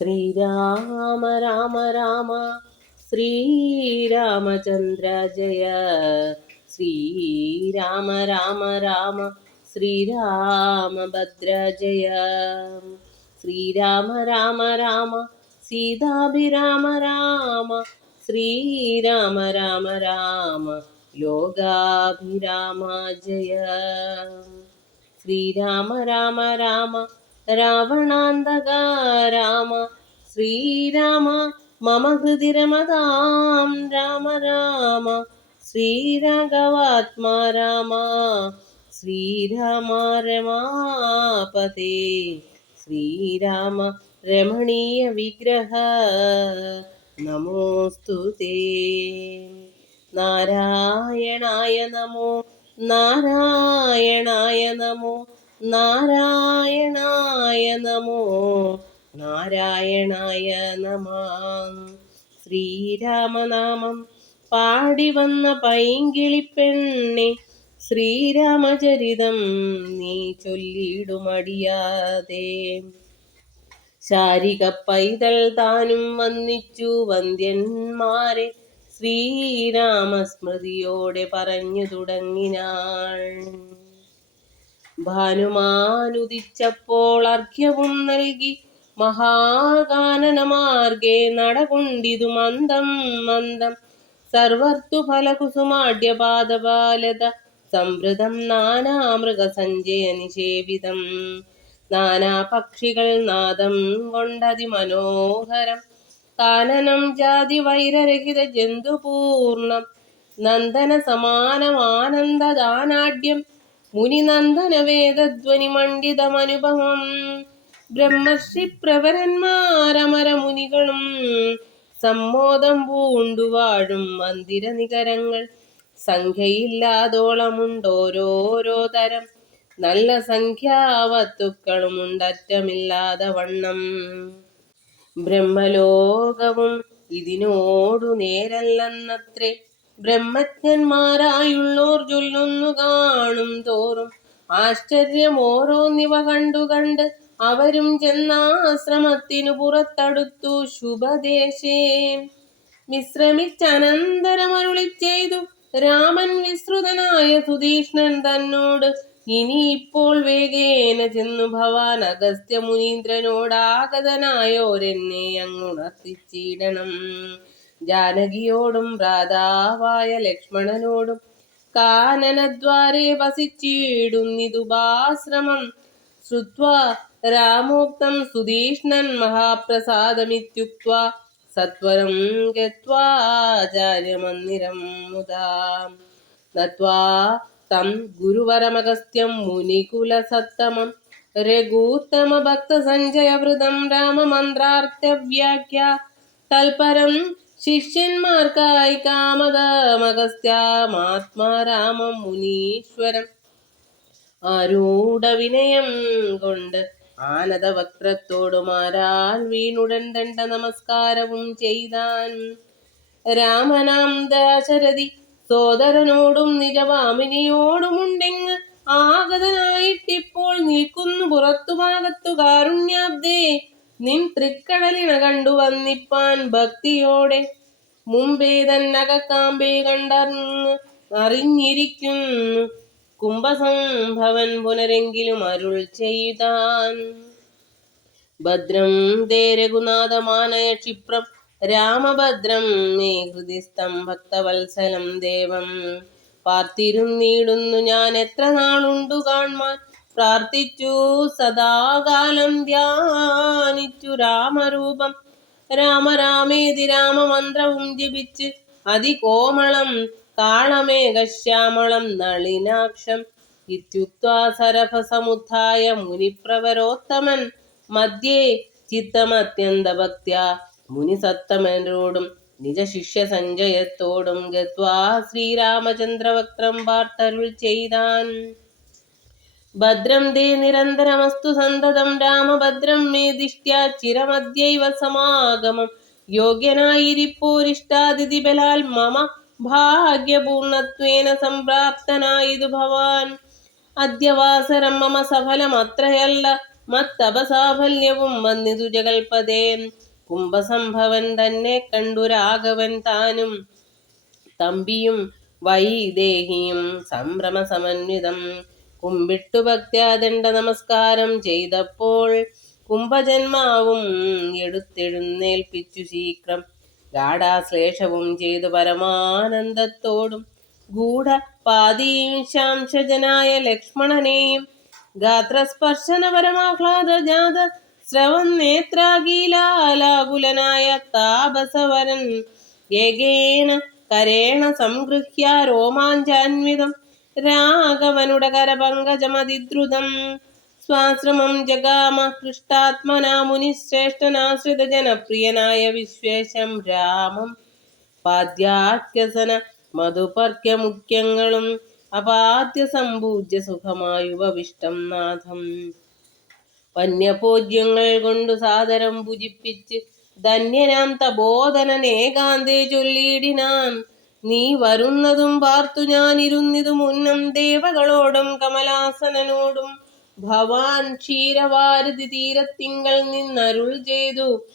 ശ്രീരാമ രാമ രാമ ശ്രീരാമചന്ദ്ര ജയ. ശ്രീരാമ രാമ രാമ ശ്രീരാമഭദ്ര ജയ. ശ്രീരാമ രാമ രാമ സീതാഭിരാമ രാമ. ശ്രീരാമ രാമ രാമ ലോകാഭിരാമ ജയ. ശ്രീരാമ രാമ രാമ രാവണാന്തക രാമ. ശ്രീരാമ മമ ഹൃദി രമതാം രാമ രാമ. ശ്രീരാഘവാത്മാ രാമ. ശ്രീരാമ രമാപതേ. ശ്രീരാമ രമണീയ വിഗ്രഹ നമോസ്തുതേ. നാരായണായ നമോ നാരായണായ നമോ നാരായണായ നമോ നാരായണായ നമഃ. ശ്രീരാമനാമം പാടി വന്ന പൈങ്കിളിപ്പെണ്ണെ, ശ്രീരാമചരിതം നീ ചൊല്ലിടുമടിയാതെ. ശാരിക പൈതൽ താനും വന്നിച്ചു വന്ദ്യന്മാരെ, ശ്രീരാമസ്മൃതിയോടെ പറഞ്ഞു തുടങ്ങിനാൾ. ഭാനുമാനുദിച്ചപ്പോൾ അർഘ്യവും നൽകി മഹാകാനനമാർഗേ നടകൊണ്ടിതു മന്ദം മന്ദം. സർവർത്തുഫലകുസുമാഢ്യപാദപാലത സംവൃതം നാനാമൃഗസഞ്ജയ നിഷേവിതം. നാനാപക്ഷികൾ നാദം കൊണ്ടതിമനോഹരം. കാനനം ജാതി വൈരരഹിത ജന്തുപൂർണം. നന്ദന സമാനമാനന്ദദാനാഢ്യം മുനിനന്ദന വേദധ്വനി മണ്ഡിതമനുപമം. ബ്രഹ്മർഷി പ്രവരന്മാരമര മുനികളും സമ്മോദം പൂണ്ടുവാഴും മന്ദിര നികരങ്ങൾ സംഖ്യയില്ലാതോളമുണ്ടോരോരോ തരം. നല്ല സംഖ്യാവത്തുക്കളും ഉണ്ടറ്റമില്ലാതെ വണ്ണം. ബ്രഹ്മലോകവും ഇതിനോടു നേരല്ലെന്നത്രേ ബ്രഹ്മജ്ഞന്മാരായുള്ളോർ ചൊല്ലുന്നു കാണും തോറും. ആശ്ചര്യമോരോന്നിവ കണ്ടു കണ്ട് അവരും ചെന്നാശ്രമത്തിനു പുറത്തടുത്തു ശുഭദേശേ. വിശ്രമിച്ചനന്തരമരുളി ചെയ്തു രാമൻ വിശ്രുതനായ സുധീഷ്ണൻ തന്നോട്, ഇനിയിപ്പോൾ വേഗേന ചെന്നു ഭവാൻ അഗസ്ത്യ മുനീന്ദ്രനോടാഗതനായോരെന്നെ അങ്ങുണർത്തിച്ചിടണം. ജാനകിയോടും ഭ്രാതാവായ ലക്ഷ്മണനോടും കാനനദ്വാരെ വസിച്ചിടുന്നിതുപാശ്രമം. ശ്രുത്വാ രാമോക്തം സുധീഷ്ണൻ മഹാപ്രസാദമിത്യുക്ത്വാ സത്വരം ഗത്വാചാര്യമന്ദിരം മുദാ. നത്വാ തം ഗുരുവരമഗസ്ത്യം മുനികുലസത്തമം. രഘൂത്തമ ഭക്തസഞ്ജയവൃതം രാമമന്ത്രാർത്ഥവ്യാഖ്യാ. തൽപരം ശിഷ്യന്മാർക്കായി കാമദമഗസ്ത്യാമാത്മാരാമം മുനീശ്വരം. ആരൂഢ വിനയം കൊണ്ട് ആനന്ദ വക്രത്തോടുമാരാൽ വീണുടൻ ദണ്ഡ നമസ്കാരവും ചെയ്താൻ. രാമനാം ദശരഥി സോദരനോടും നിജവാമിനിയോടുമുണ്ടെങ്ങ് ആഗതനായിട്ടിപ്പോൾ നിൽക്കുന്നു പുറത്തുഭാഗത്തു കാരുണ്യാബ്ദേ. നിൻ തൃക്കടലിണ കണ്ടു വന്നിപ്പാൻ ഭക്തിയോടെ. മുമ്പേ തന്നകക്കാമ്പേ കണ്ടറിഞ്ഞ് അറിഞ്ഞിരിക്കുന്നു കുംഭസംഭവൻ പുനരെങ്കിലും അരുൾ ചെയ്താൻ. ഭദ്രം ദേ രഘുനാഥമാനയ ക്ഷിപ്രം രാമഭദ്രം മേ ഹൃദിസ്ഥം ഭക്തവത്സലം ദേവം. പാർത്തിരുന്നിടുന്നു ഞാൻ എത്ര നാളുണ്ടു കാൺമാൻ. പ്രാർത്ഥിച്ചു സദാകാലം ധ്യാനിച്ചു രാമരൂപം. രാമരാമേതി രാമമന്ത്രവും ജപിച്ച് അതികോമളം കാളമേഘശ്യാമളം നളിനാക്ഷം. ഇത്യുക്ത്വാ സരഭസമുത്ഥായ മുനിപ്രവരോത്തമൻ മധ്യേ ചിത്തമത്യന്തഭക്ത്യാ മുനിസത്തമനോടും നിജശിഷ്യ സഞ്ജയത്തോടും ഗത്വാ ശ്രീരാമചന്ദ്രവക്രം പാർത്തരുൾ ചെയ്താൻ. ഭദ്രം ദേ നിരന്തരമസ്തു സന്തതം രാമഭദ്രം മേ ദിഷ്ട്യാ ചിരമദ്യൈവ സമാഗമം. യോഗ്യനായിരിപ്പോരിഷ്ടാതിഥി ബലാൽ മമ ഭാഗ്യപൂർണത്വേന സംപ്രാപ്തനായിതു ഭവാൻ. അദ്യവാസരം മമ സഫലമത്രയല്ല മത്തപസാഫല്യവും വന്നിതു ജഗൽപദേ. കുംഭസംഭവൻ തന്നെ കണ്ടു രാഘവൻ താനും തമ്പിയും വൈദേഹിയും സംഭ്രമസമന്വിതം കുമ്പിട്ടു ഭക്ത്യാ ദണ്ഡ നമസ്കാരം ചെയ്തപ്പോൾ കുംഭജന്മാവും എടുത്തെഴുന്നേൽപ്പിച്ചു ശീഘ്രം ഗാഢാശ്ലേഷവും ചെയ്തു പരമാനന്ദത്തോടും ഗൂഢപാദീശാംശജനായ ലക്ഷ്മണനെയും ഗാത്രസ്പർശന പരമാഹ്ലാദ ജാത ശ്രവം നേത്രാഗീലാലാകുലനായ താപസവരൻ ഏകേന കരേണ സംഗൃഹ്യ രോമാഞ്ചാന്വിതം രാഘവനുടെ കരപങ്കജമതിദ്രുതം സ്വാശ്രമം ജഗാമ ഹൃഷ്ടാത്മനാ മുനിശ്രേഷ്ഠനാശ്രിത ജനപ്രിയനായ വിശ്വേശം രാമം പാദ്യാഖ്യസന മധുപർക്യമുഖ്യങ്ങളും അപാദ്യ സമ്പൂജ്യ സുഖമായുപവിഷ്ടം നാഥം വന്യഭോജ്യങ്ങൾ കൊണ്ടു സാദരം പൂജിപ്പിച്ച് ധന്യനാം തബോധനൻ ഏകാന്തേ ചൊല്ലിയിടിനാൻ. നീ വരുന്നതും പാർത്തു ഞാനിരുന്നിതു മുന്നം ദേവകളോടും കമലാസനോടും ഭവാൻ ക്ഷീരവാരതി തീരത്തിങ്കൽ നിന്നരുൾ ചെയ്തു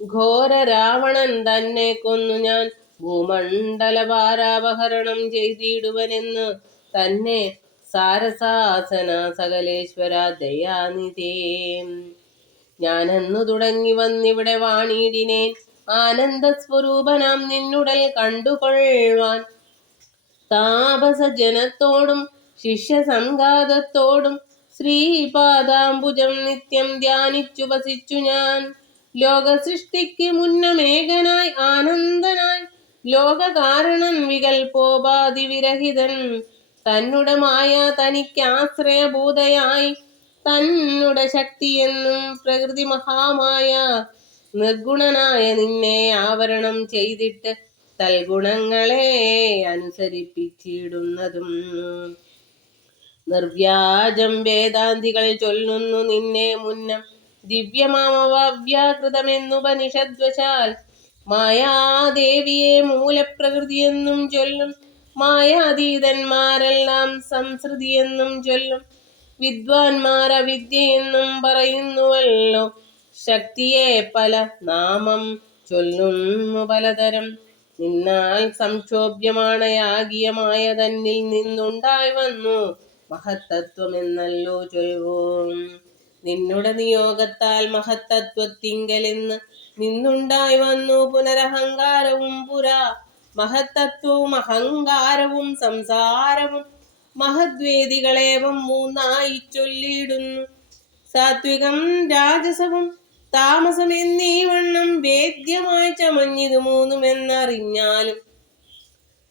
ഘോര രാവണൻ തന്നെ കൊന്നു ഞാൻ ഭൂമണ്ഡല ഭാരാപഹരണം ചെയ്തിടുവനെന്ന് തന്നെ സാരസാസന സകലേശ്വര ദയാനിധേ. ഞാനെന്നു തുടങ്ങി വന്നിവിടെ വാണിടിനേൻ ആനന്ദസ്വരൂപനാം നിന്നുടൽ കണ്ടുകൊള്ളുവാൻ. താപസജനത്തോടും ശിഷ്യസംഘാതത്തോടും ശ്രീപാദാംബുജം നിത്യം ധ്യാനിച്ചു വസിച്ചു ഞാൻ. ലോകസൃഷ്ടിക്ക് മുന്നമേകനായി ആനന്ദനായി ലോകകാരണൻ വികൽപോപാധി വിരഹിതൻ തന്നുടെ മായ തനിക്കാശ്രയഭൂതയായി തന്നുടെ ശക്തിയെന്നും പ്രകൃതി മഹാമായ നിർഗുണനായ നിന്നെ ആവരണം ചെയ്തിട്ട് തൽഗുണങ്ങളെ അനുസരിപ്പിച്ചിടുന്നതും നിർവ്യാജം വേദാന്തികൾ ചൊല്ലുന്നു നിന്നെ മുന്നം ദിവ്യമാമവ്യാകൃതമെന്നുപനിഷദ്വശാൽ മായാദേവിയെ മൂലപ്രകൃതിയെന്നും ചൊല്ലും മായാതീതന്മാരെല്ലാം സംസൃതിയെന്നും ചൊല്ലും വിദ്വാൻമാർ അവിദ്യയെന്നും പറയുന്നുവല്ലോ. ശക്തിയെ പല നാമം ചൊല്ലുന്നു പലതരം നിന്നാൽ സംക്ഷോഭ്യമാണയാകിയ മായ തന്നിൽ നിന്നുണ്ടായി വന്നു മഹത്തത്വമെന്നല്ലോ ചൊൽവോം. നിന്നുടെ നിയോഗത്താൽ മഹത്തത്വത്തിങ്കലെന്ന് നിന്നുണ്ടായി വന്നു പുനരഹങ്കാരവും പുരാ മഹത്തത്വവും അഹങ്കാരവും സംസാരവും മഹദ്വേദികളേവം മൂന്നായി ചൊല്ലിയിടുന്നു. സാത്വികം രാജസവും താമസം എന്നീ വണ്ണം വേദ്യമായി ചമഞ്ഞിതു മൂന്നുമെന്നറിഞ്ഞാലും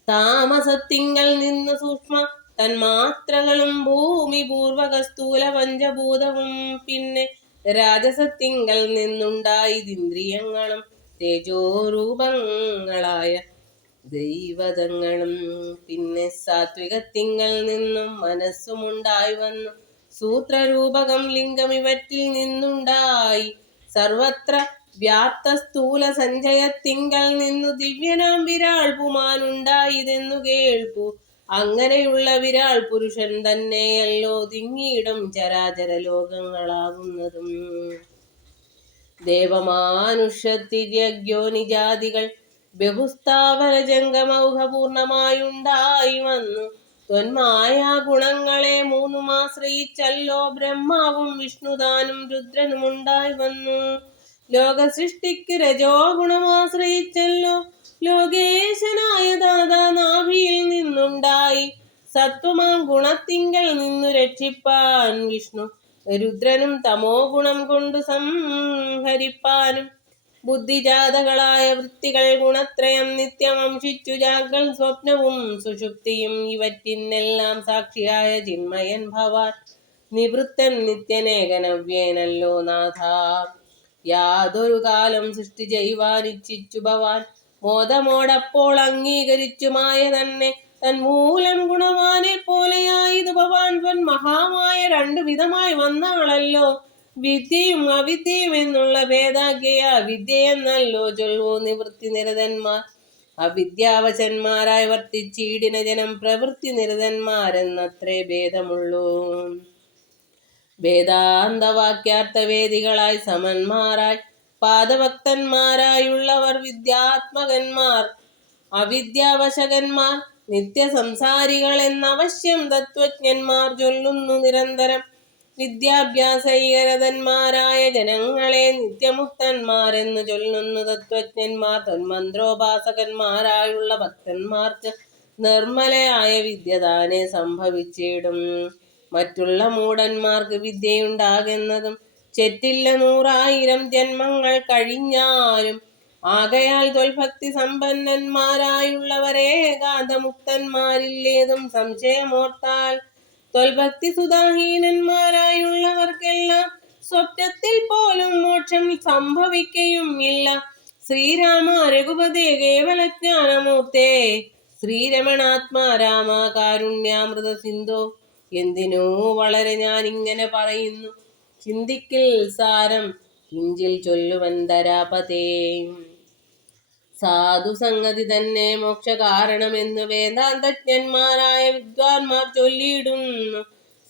താമസത്തിങ്കൽ നിന്ന് സൂക്ഷ്മ തന്മാത്രകളും ഭൂമി പൂർവക സ്ഥൂല പഞ്ചഭൂതവും പിന്നെ രാജസത്തിങ്കൽ നിന്നുണ്ടായതിന്ദ്രിയങ്ങളും തേജോരൂപങ്ങളായ ദൈവതങ്ങളും പിന്നെ സാത്വികത്തിങ്കൽ നിന്നും മനസ്സുമുണ്ടായി വന്നു സൂത്രരൂപകം ലിംഗം ഇവറ്റിൽ നിന്നുണ്ടായി സർവത്ര വ്യാപ്ത സ്ഥൂല സഞ്ചയത്തിങ്കൽ നിന്നു ദിവ്യനാം വിരാൾ പുമാനുണ്ടായതെന്നു കേൾപ്പു. അങ്ങനെയുള്ള വിരാൾ പുരുഷൻ തന്നെയല്ലോ തിങ്ങിയിടും ചരാചര ലോകങ്ങളാകുന്നതും. ദേവമാനുഷ്യത്തിര്യഗ്യോനിജാതികൾ ബഹുസ്ഥാവര ജംഗമൗഹപൂർണമായുണ്ടായി വന്നു ത്വന്മായാ ഗുണങ്ങളെ മൂന്നുമാശ്രയിച്ചല്ലോ ബ്രഹ്മാവും വിഷ്ണുദാനും രുദ്രനും ഉണ്ടായി വന്നു. ലോകസൃഷ്ടിക്ക് രജോ ഗുണമാശ്രയിച്ചല്ലോ ലോകേശനായ ദാതാ നാഭിയിൽ നിന്നുണ്ടായി. സത്വമാം ഗുണത്തിങ്കൽ നിന്നു രക്ഷിപ്പാൻ വിഷ്ണു രുദ്രനും തമോ ഗുണം കൊണ്ടു സംഹരിപ്പാനും ബുദ്ധിജാതകളായ വൃത്തികൾ ഗുണത്രയം നിത്യം അംശിച്ചു ജാഗ്രൽ സ്വപ്നവും സുഷുപ്തിയും ഇവറ്റിനെല്ലാം സാക്ഷിയായ ചിന്മയൻ ഭവാൻ നിവൃത്തൻ നിത്യനേകനവ്യേനല്ലോ നാഥ. യാതൊരു കാലം സൃഷ്ടി ചെയ്യുവാനിച്ഛിച്ചു ഭവാൻ മോദമോടപ്പോൾ അംഗീകരിച്ചു മായ തന്നെ തന്മൂലം ഗുണവാനെ പോലെയായത് ഭവാൻ ത്വൻ മഹാമായ രണ്ടു വിധമായി വന്നാളല്ലോ. വിദ്യയും അവിദ്യയും എന്നുള്ള ഭേദാഗ്യയ വിദ്യയെന്നല്ലോ ചൊൽവോ നിവൃത്തി നിരതന്മാർ. അവിദ്യാവശന്മാരായി വർത്തിച്ചീടിന ജനം പ്രവൃത്തി നിരതന്മാരെന്നത്രേ ഭേദമുള്ളൂ. വേദാന്തവാക്യാർത്ഥവേദികളായി സമന്മാരായി പാദഭക്തന്മാരായുള്ളവർ വിദ്യാത്മകന്മാർ, അവിദ്യാവശകന്മാർ, നിത്യസംസാരികൾ എന്നവശ്യം തത്വജ്ഞന്മാർ ചൊല്ലുന്നു നിരന്തരം. വിദ്യാഭ്യാസൈകരതന്മാരായ ജനങ്ങളെ നിത്യമുക്തന്മാരെന്നു ചൊല്ലുന്നു തത്വജ്ഞന്മാർ. തന്മന്ത്രോപാസകന്മാരായുള്ള ഭക്തന്മാർക്ക് നിർമ്മലയായ വിദ്യ താനെ സംഭവിച്ചിടും. മറ്റുള്ള മൂഢന്മാർക്ക് വിദ്യയുണ്ടാകുന്നതും ചെറ്റില്ല 100,000 ജന്മങ്ങൾ കഴിഞ്ഞാലും. ആകയാൽ ത്വൽഭക്തി സമ്പന്നന്മാരായുള്ളവരെ ഏകാന്തമുക്തന്മാരില്ലേതും സംശയമോർത്താൽ. ത്വൽഭക്തി സുധാഹീനന്മാരായുള്ളവർക്കെല്ലാം സ്വപ്നത്തിൽ പോലും മോക്ഷം സംഭവിക്കയും ഇല്ല. ശ്രീരാമ രഘുപതേ കേവലജ്ഞാനമൂർത്തേ, ശ്രീരമണാത്മാ രാമ കാരുണ്യാമൃത സിന്ധോ. എന്തിനോ വളരെ ഞാനിങ്ങനെ പറയുന്നു, ചിന്തിക്കിൽ സാരം കിഞ്ചിൽ ചൊല്ലുവൻ ധരാപതേ. സാധുസംഗതി തന്നെ മോക്ഷകാരണമെന്നു വേദാന്തജ്ഞന്മാരായ വിദ്വാൻമാർ ചൊല്ലിയിടുന്നു.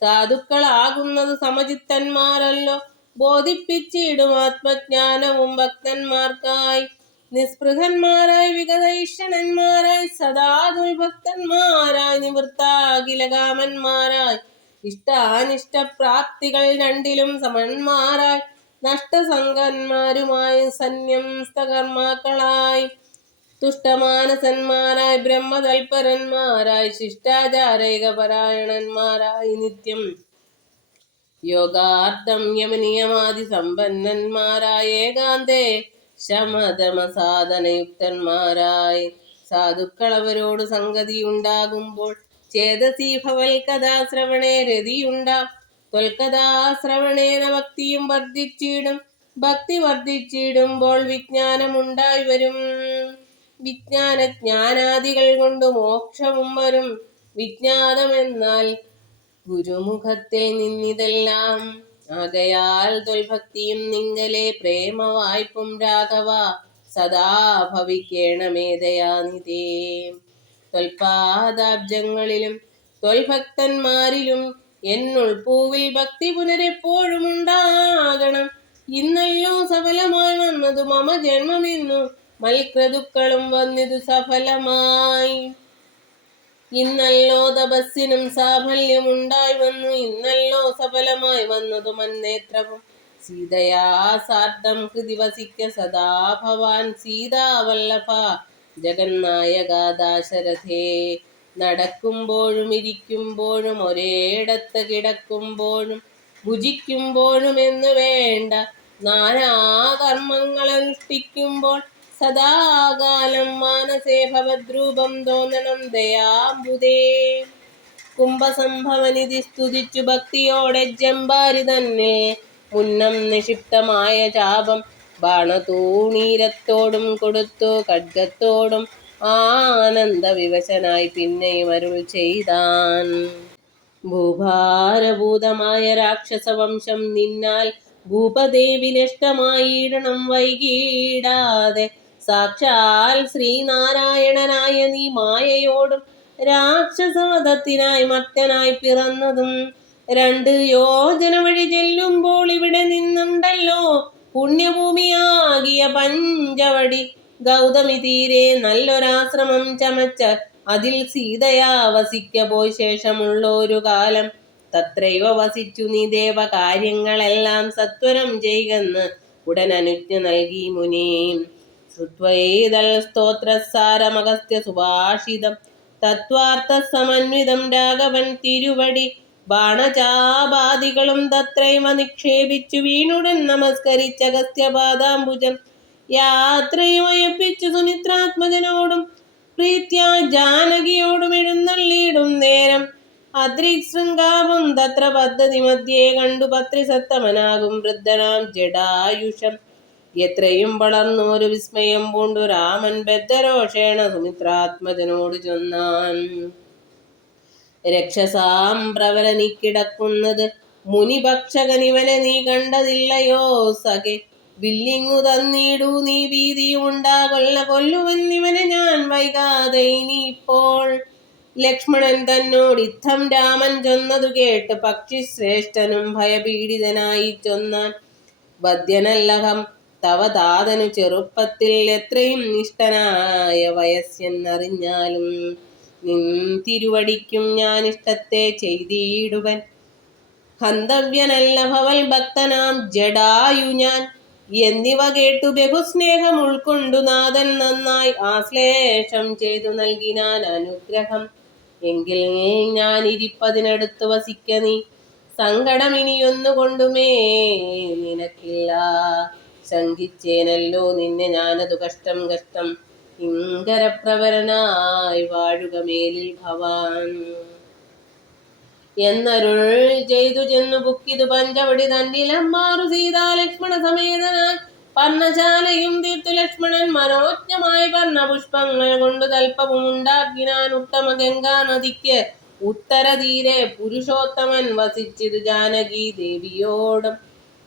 സാധുക്കളാകുന്നത് സമചിത്തന്മാരല്ലോ, ബോധിപ്പിച്ചിടും ആത്മജ്ഞാനവും ഭക്തന്മാർക്കായി. നിസ്പൃഹന്മാരായി വിഗതൈഷണന്മാരായി സദാ ദുർഭക്തന്മാരായി നിവൃത്താഖിലകാമന്മാരായി ഇഷ്ടാനിഷ്ടപ്രാപ്തികൾ രണ്ടിലും സമന്മാരായി നഷ്ടസംഗന്മാരുമായി സന്യസ്തകർമാക്കളായി തുഷ്ടമാനസന്മാരായി ബ്രഹ്മതൽപരന്മാരായി ശിഷ്ടാചാരൈകപരായണന്മാരായി നിത്യം യോഗാർത്ഥം യമനിയമാദി സമ്പന്നന്മാരായി ഏകാന്തേ ശമതമസാധനയുക്തന്മാരായി സാധുക്കളവരോട് സംഗതിയുണ്ടാകുമ്പോൾ ചേതസി ഭവൽക്കഥാശ്രവണേ രതിയുണ്ടാം. ത്വൽക്കഥാശ്രവണേന ഭക്തിയും വർദ്ധിച്ചിടും. ഭക്തി വർദ്ധിച്ചിടുമ്പോൾ വിജ്ഞാനമുണ്ടായി വരും. വിജ്ഞാനജ്ഞാനാദികൾ കൊണ്ട് മോക്ഷവും വരും. വിജ്ഞാതമെന്നാൽ ഗുരുമുഖത്തിൽ നിന്നിതെല്ലാം. ആകയാൽ ത്വൽഭക്തിയും നിങ്കലെ പ്രേമവായ്പും രാഘവ സദാ ഭവിക്കേണമേ ദയാനിധേ. ത്വൽപാദാബ്ജങ്ങളിലും ത്വൽഭക്തന്മാരിലും എന്നുൾപ്പൂവിൽ ഭക്തി പുനരെപ്പോഴും ഉണ്ടാകണം. ഇന്നല്ലോ സഫലമായി വന്നതു മമ ജന്മമെന്നു മൽക്രതുക്കളും വന്നിതു സഫലമായി. ഇന്നല്ലോ തപസ്സിനും സാഫല്യമുണ്ടായി വന്നു. ഇന്നല്ലോ സഫലമായി വന്നതു മന്നേത്രവും. സീതയാ സാർദ്ധം ഹൃദി വസിക്ക സദാ ഭവാൻ സീതാവല്ലഭ ജഗന്നായക ദാശരഥേ. നടക്കുമ്പോഴും ഇരിക്കുമ്പോഴും ഒരേടത്ത് കിടക്കുമ്പോഴും ഭുജിക്കുമ്പോഴും എന്നു വേണ്ട നാനാകർമ്മങ്ങളനുഷ്ഠിക്കുമ്പോൾ സദാകാലം മാനസേ ഭവദ്രൂപം തോന്നണം ദയാംബുദേ. കുംഭസംഭവനിധി സ്തുതിച്ചു ഭക്തിയോടെ ജമ്പാരി തന്നെ മുന്നം നിക്ഷിപ്തമായ ചാപം ബാണതൂണീരത്തോടും കൊടുത്തു ഖഡ്ഗത്തോടും ആനന്ദവിവശനായി പിന്നെയും അരുൾ ചെയ്താൻ. ഭൂഭാരഭൂതമായ രാക്ഷസവംശം നിന്നാൽ ഭൂപതേ വിനഷ്ടമായിടണം വൈകിടാതെ. സാക്ഷാൽ ശ്രീനാരായണനായ നീ മായയോടും രാക്ഷസവധത്തിനായി മർത്യനായി പിറന്നതും 2 യോജന വഴി ചെല്ലുമ്പോൾ ഇവിടെ നിന്നുണ്ടല്ലോ പുണ്യഭൂമിയാകിയ പഞ്ചവടി. ഗൗതമി തീരെ നല്ലൊരാശ്രമം ചമച്ച അതിൽ സീതയാ വസിക്ക പോയി ശേഷമുള്ളൊരു കാലം തത്രൈവ വസിച്ചു നീ ദേവകാര്യങ്ങളെല്ലാം സത്വരം ചെയ്കെന്ന് ഉടനനുജ്ഞ നൽകി മുനി. ശ്രുത്വൈതൽ സ്തോത്രസാരമഗസ്ത്യ സുഭാഷിതം തത്വാർത്ഥ സമന്വിതം രാഘവൻ തിരുവടി. ബാണചാപാദികളും തത്രൈവ നിക്ഷേപിച്ചു വീണുടൻ നമസ്കരിച്ച അഗസ്ത്യപാദാംബുജം. യാത്രയുമയപ്പിച്ചു സുമിത്രാത്മജനോടും പ്രീത്യാ ജാനകിയോടും എഴുന്നള്ളിയിടും നേരം അദ്രിശൃംഗാവും തത്ര പദ്ധതി മധ്യേ കണ്ടു പത്രിസത്തമനാകും വൃദ്ധനാം ജടായുഷം. എത്രയും വളർന്നോരു വിസ്മയം പൂണ്ടു രാമൻ ബദ്ധരോഷേണ സുമിത്രാത്മജനോട് ചൊന്നാൻ. രക്ഷസാം പ്രവരനിക്കിടക്കുന്നത് മുനിഭക്ഷകനിവനെ നീ കണ്ടതില്ലയോ സഖേ. വില്ലിങ്ങു തന്നിടൂ നീ ഭീതിയുമുണ്ടാകൊല്ല കൊല്ലുവന്നിവനെ ഞാൻ വൈകാതെ ഇനിയിപ്പോൾ. ലക്ഷ്മണൻ തന്നോട് യുദ്ധം രാമൻ ചൊന്നതു കേട്ട് പക്ഷി ശ്രേഷ്ഠനും ഭയപീഡിതനായി ചൊന്നാൻ, ബദ്ധ്യനല്ലഹം തവ താതനു ചെറുപ്പത്തിൽ എത്രയും നിഷ്ഠനായ വയസ്സെന്നറിഞ്ഞാലും നിൻ തിരുവടിക്കും ഞാൻ ഇഷ്ടത്തെ ചെയ്തിടുവൻ. ഹന്തവ്യനല്ല ഭവൽ ഭക്തനാം ജഡായു ഞാൻ എന്നിവ കേട്ടു ബഹുസ്നേഹം ഉൾക്കൊണ്ടു നാഥൻ നന്നായി ആശ്ലേഷം ചെയ്തു നൽകിനാൻ അനുഗ്രഹം. എങ്കിൽ ഞാൻ ഇരിപ്പതിനടുത്ത് വസിക്ക നീ, സങ്കടമിനിയൊന്നുകൊണ്ടുമേ നിനക്കില്ല. ശങ്കിച്ചേനല്ലോ നിന്നെ ഞാനതു കഷ്ടം കഷ്ടം, കിങ്കരപ്രവരനായി വാഴുക മേലിൽ ഭവാൻ എന്നരുൾ ചെയ്തു ചെന്നു പുക്കിതു പഞ്ചവടി തന്നിലമ്മാറു സീതാലക്ഷ്മണ സമേതനാൻ. പർണശാലയും തീർത്തു ലക്ഷ്മണൻ മനോജ്ഞമായി പർണപുഷ്പങ്ങൾ കൊണ്ടു തൽപ്പവും ഉണ്ടാക്കിനാൻ. ഉത്തമ ഗംഗാ നദിക്ക് ഉത്തരതീരെ പുരുഷോത്തമൻ വസിച്ചിതു ജാനകി ദേവിയോടും.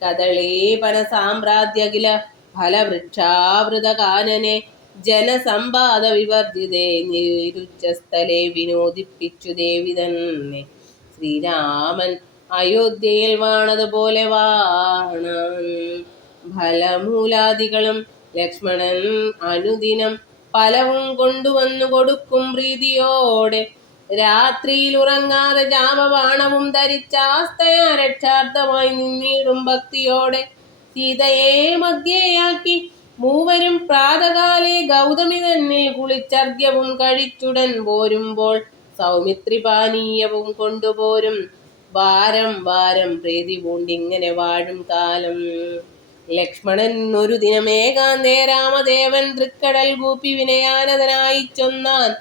കദളീപന സാമ്രാജ്യകില ഫലവൃക്ഷാവൃത കാനനെ ജനസമ്പാദ വിവർജിതേ നിരുച്ചസ്ഥലെ വിനോദിപ്പിച്ചു ദേവി തന്നെ. ശ്രീരാമൻ അയോധ്യയിൽ വാണതുപോലെ വാണാൻ ഫലമൂലാദികളും ലക്ഷ്മണൻ അനുദിനം ഫലവും കൊണ്ടുവന്നു കൊടുക്കും പ്രീതിയോടെ. രാത്രിയിൽ ഉറങ്ങാതെ ജാമബാണവും ധരിച്ചാസ്തയാ രക്ഷാർത്ഥമായി നിന്നിടും ഭക്തിയോടെ. സീതയെ മധ്യയാക്കി മൂവരും പ്രാതകാലെ ഗൗതമി തന്നെ കുളിച്ചർഘ്യവും കഴിച്ചുടൻ പോരുമ്പോൾ സൗമിത്രി പാനീയവും കൊണ്ടുപോരും. വാരം വാരം പ്രീതി പൂണ്ടിങ്ങനെ വാഴും കാലം. ലക്ഷ്മണൻ ഒരു ദിനമേകാന്തേ രാമദേവൻ തൃക്കടൽ കൂപ്പി വിനയാനതനായി ചൊന്നാൻ,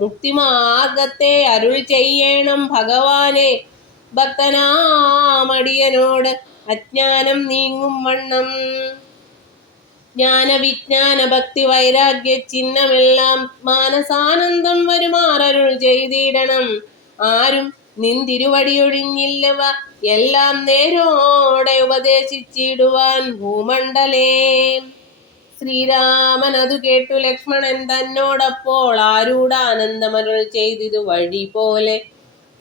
മുക്തിമാർഗത്തെ അരുൾ ചെയ്യണം ഭഗവാനെ, ഭക്തനാമടിയനോട് അജ്ഞാനം നീങ്ങും വണ്ണം. ജ്ഞാന വിജ്ഞാന ഭക്തി വൈരാഗ്യ ചിഹ്നമെല്ലാം മാനസാനന്ദം വരുമാറരുൾ ചെയ്തിടണം. ആരും നിന്തിരുവടിയൊഴിഞ്ഞില്ലവ എല്ലാം നേരോടെ ഉപദേശിച്ചിടുവാൻ ഭൂമണ്ഡലേ. ശ്രീരാമൻ അതു കേട്ടു ലക്ഷ്മണൻ തന്നോടപ്പോൾ ആരൂഢാനന്ദമരുൾ ചെയ്തിതു വഴി പോലെ.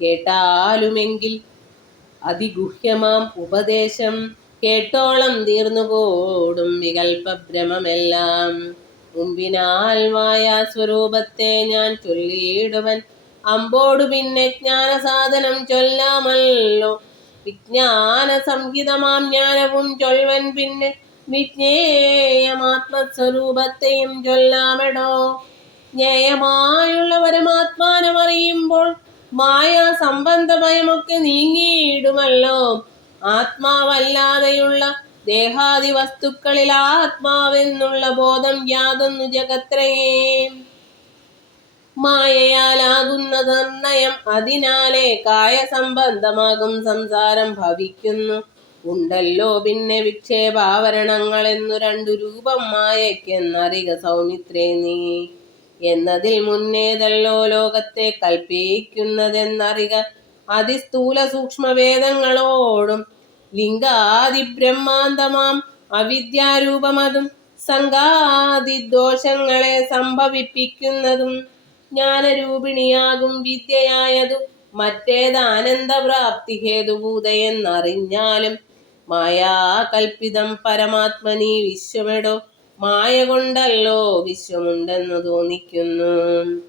കേട്ടാലുമെങ്കിൽ അതിഗുഹ്യമാം ഉപദേശം കേട്ടോളം തീർന്നുകൂടും വികൽപ്പഭ്രമമെല്ലാം. മുമ്പിനാൽ മായാസ്വരൂപത്തെ ഞാൻ ചൊല്ലിയിടുവൻ, അമ്പോടു പിന്നെ ജ്ഞാനസാധനം ചൊല്ലാമല്ലോ. വിജ്ഞാന സംഹിതമാം ജ്ഞാനവും ചൊൽവൻ, പിന്നെ വിജ്ഞേയമാത്മസ്വരൂപത്തെയും ചൊല്ലാമെടോ. ജ്ഞേയമായുള്ള പരമാത്മാനമറിയുമ്പോൾ മായാ സംബന്ധ ഭയമൊക്കെ നീങ്ങിയിടുമല്ലോ. ആത്മാവല്ലാതെയുള്ള ദേഹാദി വസ്തുക്കളിൽ ആത്മാവെന്നുള്ള ബോധം യാതൊന്നു ജഗത്രയേ മായയാലാകുന്ന നിർണയം. അതിനാലേ കായസംബന്ധമാകും സംസാരം ഭവിക്കുന്നു. ഉണ്ടല്ലോ പിന്നെ വിക്ഷേപാവരണങ്ങളെന്നു രണ്ടു രൂപം മായയ്ക്കെന്നറിക സൗമിത്രേ നീ. എന്നതിൽ മുന്നേതല്ലോ ലോകത്തെ കൽപ്പിക്കുന്നതെന്നറിക അതിസ്ഥൂല സൂക്ഷ്മവേദങ്ങളോടും. ലിംഗാദിബ്രഹ്മാന്തമാം അവിദ്യാരൂപമതും സംഘാദിദോഷങ്ങളെ സംഭവിപ്പിക്കുന്നതും. ജ്ഞാനരൂപിണിയാകും വിദ്യയായതു മറ്റേതാനന്ദപ്രാപ്തി ഹേതുഭൂതയെന്നറിഞ്ഞാലും. മായാകൽപ്പിതം പരമാത്മനി വിശ്വമെടോ. മായ കൊണ്ടല്ലോ വിശ്വമുണ്ടെന്നു തോന്നിക്കുന്നു.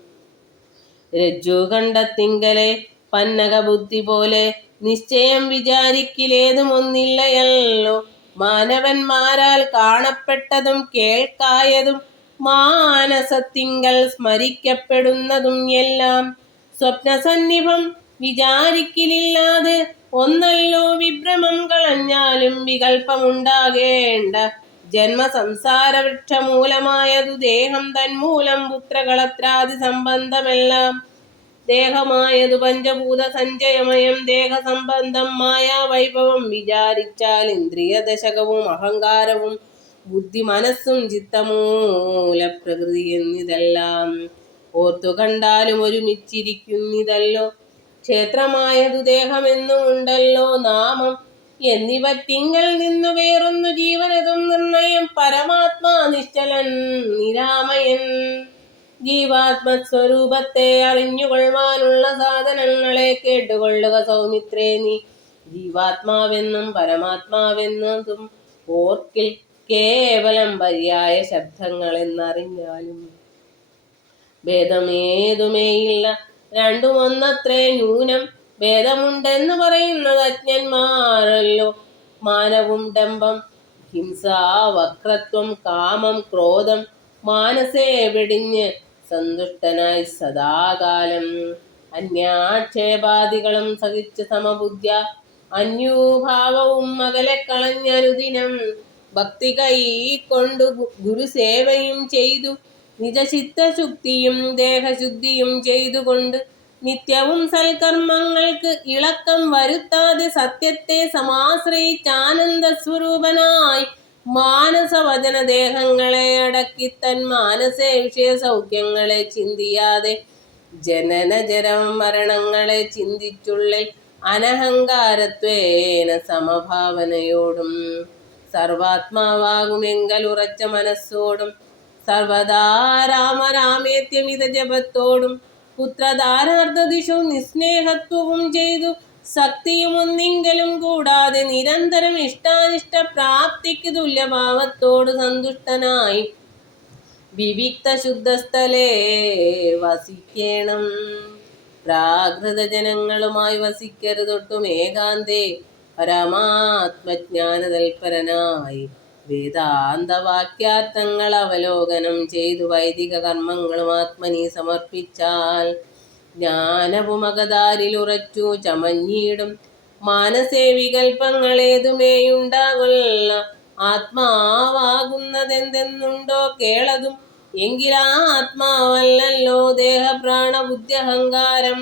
രജ്ജുകണ്ഠത്തിങ്കലെ പന്നകബുദ്ധി പോലെ നിശ്ചയം വിചാരിക്കിലേതും ഒന്നില്ലയല്ലോ. മാനവന്മാരാൽ കാണപ്പെട്ടതും കേൾക്കായതും മാനസത്തിങ്കൽ സ്മരിക്കപ്പെടുന്നതും എല്ലാം സ്വപ്നസന്നിഭം വിചാരിക്കലില്ലാതെ ഒന്നല്ലോ. വിഭ്രമം കളഞ്ഞാലും വികൽപ്പമുണ്ടാകേണ്ട ജന്മസംസാര വൃക്ഷമൂലമായതു ദേഹം തന്മൂലം പുത്രകളത്രാദി സംബന്ധമെല്ലാം. ദേഹമായതു പഞ്ചഭൂത സഞ്ചയമയം ദേഹസംബന്ധം മായാവൈഭവം. വിചാരിച്ചാൽ ഇന്ദ്രിയദശകവും അഹങ്കാരവും ബുദ്ധി മനസ്സും ചിത്തമൂല പ്രകൃതി എന്നിതെല്ലാം ഓർത്തു കണ്ടാലും ഒരുമിച്ചിരിക്കുന്നിതല്ലോ. ക്ഷേത്രമായതു ദേഹമെന്നും ഉണ്ടല്ലോ നാമം. എന്നിവറ്റിങ്കൽ നിന്നു വേറൊന്നു ജീവനതും നിർണയം. പരമാത്മാ നിശ്ചലൻ നിരാമയൻ ജീവാത്മസ്വരൂപത്തെ അറിഞ്ഞുകൊള്ളുവാനുള്ള സാധനങ്ങളെ കേട്ടുകൊള്ളുക സൗമിത്രേ നീ. ജീവാത്മാവെന്നും പരമാത്മാവെന്നതും ഓർക്കിൽ കേവലം പര്യായ ശബ്ദങ്ങളെന്നറിഞ്ഞാലും ഭേദമേതുമേയില്ല, രണ്ടുമൊന്നത്രേ ന്യൂനം. ഭേദമുണ്ടെന്ന് പറയുന്നത് അജ്ഞന്മാരല്ലോ. മാനവും ഡംഭം, ഹിംസ, വക്രത്വം, കാമം, ക്രോധം മാനസേ വെടിഞ്ഞ് സന്തുഷ്ടനായി സദാകാലം അന്യാക്ഷേപാദികളും സഹിച്ച് സമബുദ്ധ്യ അന്യൂഭാവവും അകലെ കളഞ്ഞനുദിനം ഭക്തി കൈക്കൊണ്ടു ഗുരുസേവയും ചെയ്തു നിജചിത്തശുദ്ധിയും ദേഹശുദ്ധിയും ചെയ്തുകൊണ്ട് നിത്യവും സൽക്കർമ്മങ്ങൾക്ക് ഇളക്കം വരുത്താതെ സത്യത്തെ സമാശ്രയിച്ചാനന്ദ സ്വരൂപനായി മാനസവചന ദേഹങ്ങളെ അടക്കി തൻ മാനസേ വിഷയ സൗഖ്യങ്ങളെ ചിന്തിയാതെ ജനന ജരം മരണങ്ങളെ ചിന്തിച്ചുള്ളിൽ അനഹങ്കാരത്വേന സമഭാവനയോടും സർവാത്മാവാകുമെങ്കൽ ഉറച്ച മനസ്സോടും സർവദാ രാമരാമേത്യമിത ജപത്തോടും പുത്രധാരാർത്ഥദിഷു നിസ്നേഹത്വവും ചെയ്തു ശക്തിയും ഒന്നെങ്കിലും കൂടാതെ നിരന്തരം ഇഷ്ടാനിഷ്ട പ്രാപ്തിക്ക് തുല്യഭാവത്തോട് സന്തുഷ്ടനായി വിവിക്ത ശുദ്ധസ്ഥലേ വസിക്കണം. പ്രാകൃത ജനങ്ങളുമായി വസിക്കരുതൊട്ടും ഏകാന്തേ പരമാത്മജ്ഞാന തൽപരനായി വേദാന്തവാക്യാർത്ഥങ്ങൾ അവലോകനം ചെയ്തു വൈദിക കർമ്മങ്ങളും ആത്മനി സമർപ്പിച്ചാൽ ജ്ഞാനവും അകതാരിലുറച്ചു ചമഞ്ഞിടും. മാനസേ വികൽപ്പങ്ങളേതുമേയുണ്ടാകൊള്ള ആത്മാവാകുന്നതെന്തെന്നുണ്ടോ കേളതും. എങ്കിലാ ആത്മാവല്ലല്ലോ ദേഹപ്രാണ ബുദ്ധ്യഹങ്കാരം.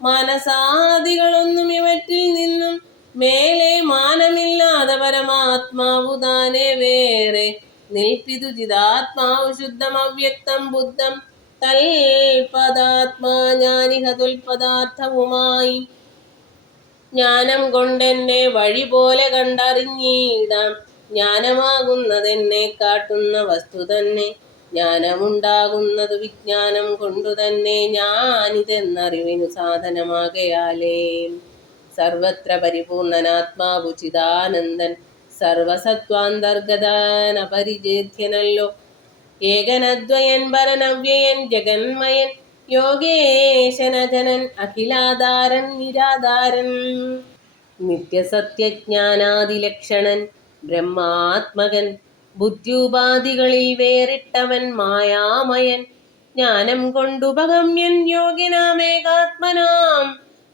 മനസാദികളൊന്നും ഇവറ്റിൽ നിന്നും മേലെ മാനമില്ലാതെ പരമാത്മാവു താനെ വേറെ നിൽപ്പിതു ചിദാത്മാവു ശുദ്ധം അവ്യക്തം ബുദ്ധം തൽപദാത്മാ ജ്ഞാനിഹ തുൽപദാർത്ഥവുമായി. ജ്ഞാനം കൊണ്ടെന്നെ വഴി പോലെ കണ്ടറിഞ്ഞിടാം. ജ്ഞാനമാകുന്നതെന്നെ കാട്ടുന്ന വസ്തു തന്നെ. ജ്ഞാനമുണ്ടാകുന്നത് വിജ്ഞാനം കൊണ്ടു തന്നെ ഞാനിതെന്നറിവിനു സാധനമാകയാലേ. സർവത്ര പരിപൂർണനാത്മാവു ചിദാനന്ദൻ സർവസത്വാന്തർഗതൻ അപരിചേദ്യനല്ലോ. ഏകനദ്വയൻ പരനവ്യയൻ ജഗന്മയൻ യോഗേശനജനൻ അഖിലാധാരൻ നിരാധാരൻ നിത്യസത്യജ്ഞാനാദിലക്ഷണൻ ബ്രഹ്മാത്മകൻ ബുദ്ധ്യുപാധികളിൽ വേറിട്ടവൻ മായാമയൻ ജ്ഞാനം കൊണ്ടുപഗമ്യൻ യോഗ്യനാമേകാത്മനാം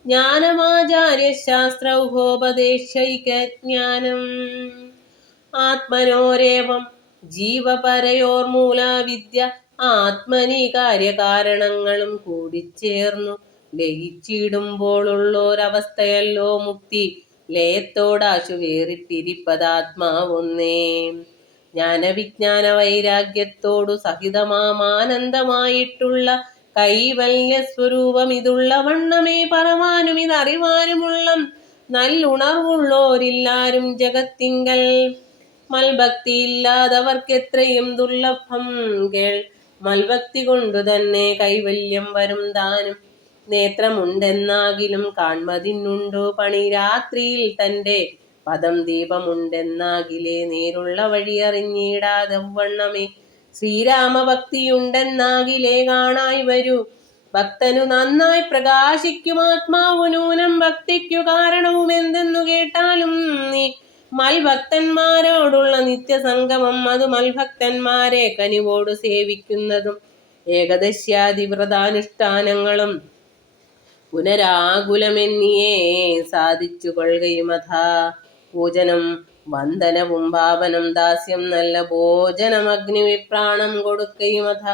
ജ്ഞാനമാചാര്യശാസ്ത്രൗഹോപദേശൈകജ്ഞാനം. ആത്മനോരേവം ജീവപരയോർമൂലവിദ്യ ആത്മനി കാര്യകാരണങ്ങളും കൂടിച്ചേർന്നു ലയിച്ചിടുമ്പോഴുള്ളൊരവസ്ഥയല്ലോ മുക്തി. ലയത്തോടാശു വേറിട്ടിരിപ്പതാത്മാവൊന്നേ. ജ്ഞാനവിജ്ഞാന വൈരാഗ്യത്തോടു സഹിതമാനന്ദമായിട്ടുള്ള കൈവല്യസ്വരൂപം ഇതുള്ള വണ്ണമേ പറവാനും ഇതറിവാനുമുള്ളം നല്ലുണർവുള്ളോരില്ലാരും ജഗത്തിങ്കൽ. മൽഭക്തിയില്ലാതവർക്കെത്രയും ദുർലഭം കേൾ. മൽഭക്തി കൊണ്ടു തന്നെ കൈവല്യം വരും താനും. നേത്രമുണ്ടെന്നാകിലും കാൺമതിനുണ്ടു പണി. രാത്രിയിൽ തൻ്റെ പദം ദീപമുണ്ടെന്നാകിലേ നേരുള്ള വഴി അറിഞ്ഞിടാതവണ്ണമേ. ശ്രീരാമഭക്തിയുണ്ടെന്നാകിലേ കാണായി വരൂ. ഭക്തനു നന്നായി പ്രകാശിക്കും ആത്മാവു. നൂനം ഭക്തിക്കു കാരണവും എന്തെന്നു കേട്ടാലും നീ മൽഭക്തന്മാരോടുള്ള നിത്യസംഗമം. അതു മൽഭക്തന്മാരെ കനിവോടു സേവിക്കുന്നതും ഏകദശ്യാദി വ്രതാനുഷ്ഠാനങ്ങളും പുനരാകുലമെന്നിയേ സാധിച്ചു കൊള്ളുകയുമഥാ. പൂജനം വന്ദനവും ഭാവനം ദാസ്യം നല്ല ഭോജനം അഗ്നിവിപ്രാണം കൊടുക്കയുമഥ.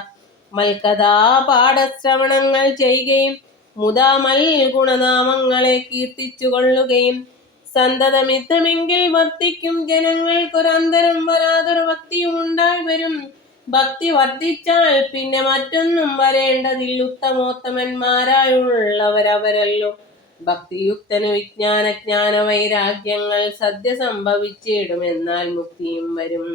മൽക്കഥാപാഠശ്രവണങ്ങൾ ചെയ്യുകയും മുതാ മൽഗുണനാമങ്ങളെ കീർത്തിച്ചു കൊള്ളുകയും സന്തതമിത്തമെങ്കിൽ വർത്തിക്കും ജനങ്ങൾക്കൊരന്തരം വരാതൊരു ഭക്തിയും ഉണ്ടായി വരും. ഭക്തി വർദ്ധിച്ചാൽ പിന്നെ മറ്റൊന്നും വരേണ്ടതിൽ. ഉത്തമോത്തമന്മാരായുള്ളവരവരല്ലോ. ഭക്തിയുക്തനു വിജ്ഞാനജ്ഞാന വൈരാഗ്യങ്ങൾ സദ്യ സംഭവിച്ചിടുമെന്നാൽ മുക്തിയും വരും.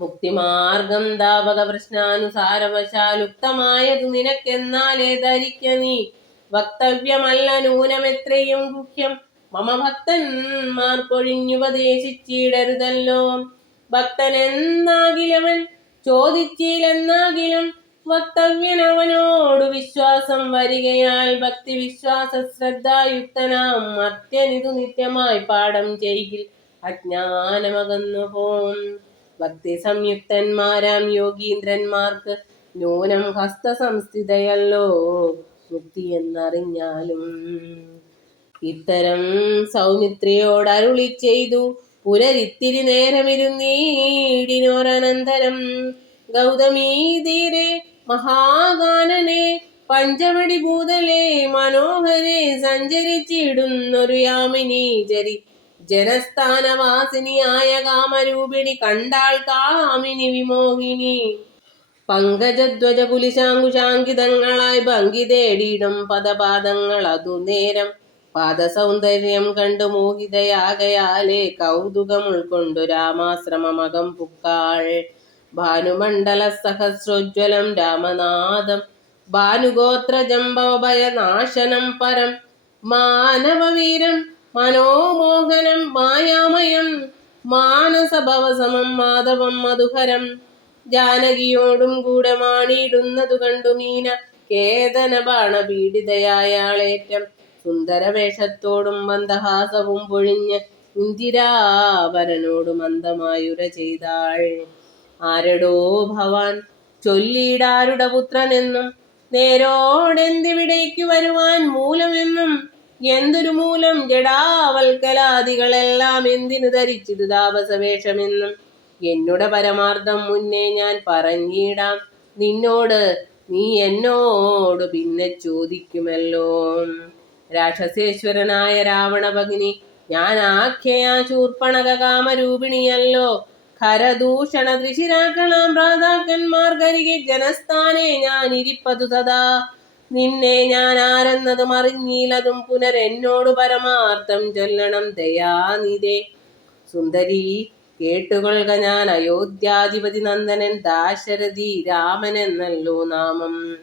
മുക്തിമാർഗം താപക പ്രശ്നാനുസാരവശാലുക്തമായതു നിനക്കെന്നാലേ ധരിക്ക നീ. വക്തവ്യമല്ല നൂനമെത്രയും ഗുഹ്യം മമ ഭക്തന്മാർക്കൊഴിഞ്ഞുപദേശിച്ചിടരുതല്ലോ. ഭക്തനെന്നാകിലവൻ ചോദിച്ചില്ലെന്നാകിലും വക്തവ്യനവനോടു വിശ്വാസം വരികയാൽ ഭക്തി വിശ്വാസ ശ്രദ്ധായുക്തനാം മർത്യനിതു നിത്യമായി പാഠം ചെയ്യിൽ അജ്ഞാനമകന്നു പോം. ഭക്തി സംയുക്തന്മാരാം യോഗീന്ദ്രന്മാർക്ക് നൂനം ഹസ്തസംസ്ഥിതയല്ലോ മുക്തി എന്നറിഞ്ഞാലും. ഇത്തരം സൗമിത്രിയോടരുളി ചെയ്തു പുനരിത്തിരി നേരമിരുന്നീടിനോരനന്തരം ഗൗതമീ തീരെ മഹാകാനനെ പഞ്ചവടി ഭൂതലേ മനോഹരെ സഞ്ചരിച്ചിടുന്നൊരു യാമിനി ജനസ്ഥാനവാസിനിയായ കാമരൂപിണി കണ്ടാൾ കാമിനി വിമോഹിനി. പങ്കജധ്വജ കുലിശാങ്കുശാങ്കിതങ്ങളായി ഭംഗി തേടിയിടും പദപാദങ്ങൾ അതു നേരം പാദസൗന്ദര്യം കണ്ടു മോഹിതയാകയാലേ കൗതുകം ഉൾക്കൊണ്ടു രാമാശ്രമമകം പുക്കാൾ. ഭാനുമണ്ഡല സഹസ്രോജ്വലം രാമനാഥം ഭാനുഗോത്രജംഭവഭയനാശനം പരം മാനവവീരം മനോമോഹനം മായാമയം മാനസഭവസമം മാധവം മധുഹരം. ജാനകിയോടും കൂടെ മാണിയിടുന്നതു കണ്ടു മീന കേതന ബാണപീഡിതയായാളേറ്റം സുന്ദരവേഷത്തോടും മന്ദഹാസവും പൊഴിഞ്ഞ് ഇന്ദിരാവരനോട് മന്ദമായുര ചെയ്താൾ. ആരടോ ഭവാൻ ചൊല്ലിയിടാരുടെ പുത്രനെന്നും നേരോടെന്തിവിടേക്കു വരുവാൻ മൂലമെന്നും എന്തൊരു മൂലം ജഡാവൽക്കലാദികളെല്ലാം എന്തിനു ധരിച്ചിതു താപസവേഷമെന്നും എന്നുടെ പരമാർത്ഥം മുന്നേ ഞാൻ പറഞ്ഞിടാം നിന്നോട്. നീ എന്നോട് പിന്നെ ചോദിക്കുമല്ലോ. രാക്ഷസേശ്വരനായ രാവണഭഗിനി ഞാൻ ആഖ്യയാ ശൂർപ്പണക കാമരൂപിണിയല്ലോ. ഖരദൂഷണ ത്രിശിരാക്കളാം ഭ്രാതാക്കന്മാർക്കരികെ ജനസ്ഥാനെ ഞാൻ ഇരിപ്പതു സദാ. നിന്നെ ഞാൻ ആരെന്നതും അറിഞ്ഞില്ലതും പുനരെന്നോട് പരമാർത്ഥം ചൊല്ലണം ദയാനിധേ. സുന്ദരി കേട്ടുകൊള്ളുക ഞാൻ അയോധ്യാധിപതി നന്ദനൻ ദാശരഥി രാമനെന്നല്ലോ നാമം.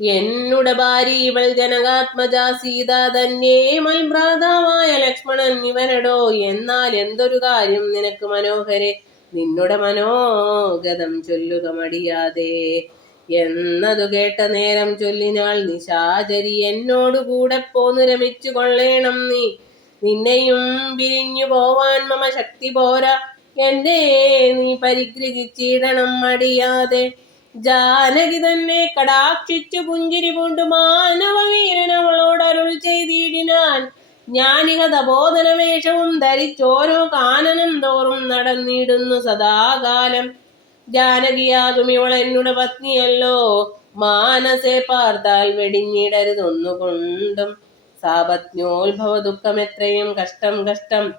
എന്നുടെ ഭാര്യ ഇവൾ ജനകാത്മജ സീത ധന്യേ മൽഭ്രാതാവായ ലക്ഷ്മണൻ ഇവനടോ. എന്നാൽ എന്തൊരു കാര്യം നിനക്ക് മനോഹരെ നിന്നുടെ മനോഗതം ചൊല്ലുക മടിയാതെ. എന്നതു കേട്ട നേരം ചൊല്ലിനാൾ നിശാചരി എന്നോടു കൂടെ പോന്നു രമിച്ചു കൊള്ളേണം നീ. നിന്നെയും പിരിഞ്ഞു പോവാൻ മമ ശക്തി പോരാ എന്നെ നീ പരിഗ്രഹിച്ചിടണം മടിയാതെ. ജാനകി തന്നെ കടാക്ഷിച്ചു പുഞ്ചിരി പൂണ്ടു മാനവവീരൻ അവളോട് അരുൾ ചെയ്തിടിനാൻ. ജ്ഞാനിക തപോധനവേഷവും ധരിച്ചോരോ കാനനം തോറും നടന്നിടുന്നു സദാകാലം. ജാനകിയാകും ഇവൾ എന്നുടെ പത്നിയല്ലോ. മാനസെ പാർത്താൽ വെടിഞ്ഞിടരുതൊന്നുകൊണ്ടും. സാപത്ന്യോത്ഭവ ദുഃഖമെത്രയും കഷ്ടം കഷ്ടം